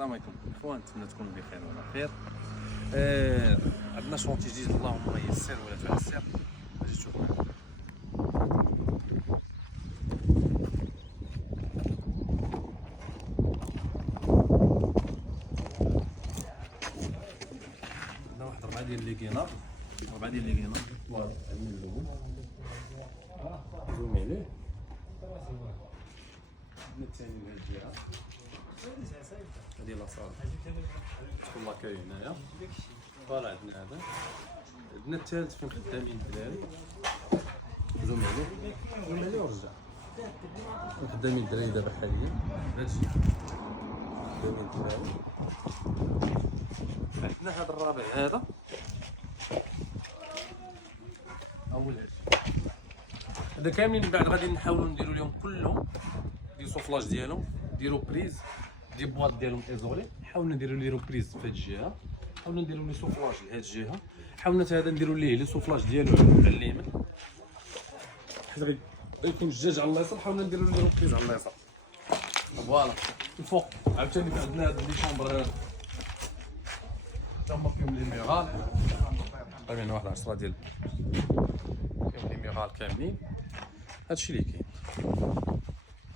السلام عليكم اخوان، نتمنى تكونوا بخير وعلى خير. عندنا شونتي جديد، اللهم يسر ولا تعسر. اجي تشوف معنا. عندنا واحد 4 ديال لي كينا، 4 ديال لي كينا واضح من الاول زومي عليه. عندنا الثاني من هاد الجهه، هادي لاصال تكون لاكاي هنايا. فوالا عندنا هذا، عندنا الثالث فين خدامين الدراري. زوم عليه، زوم عليه ورجع. خدامين الدراري دابا حاليا هادشي، خدامين الدراري. عندنا هذا الرابع هذا اول هادشي. هذا كاملين من بعد غادي نحاولوا نديروا لهم كلهم دي سوفلاج ديالهم، نديروا بريز دي بواط ديالهم ايزولي. حاولنا نديروا لي روبريز في هاد الجهه، حاولنا نديروا لي سوفلاج لهاد الجهه، حاولنا حتى هذا نديروا ليه لي سوفلاج ديالو على اليمين حيت غيكون الجاج على اليسار. حاولنا نديروا ليه روبريز على اليسار. فوالا الفوق عاوتاني عندنا هاد لي شومبر هادو تما فيهم لي ميغال تقريبا واحد 10 ديال فيهم لي ميغال كاملين. هادشي اللي كاين.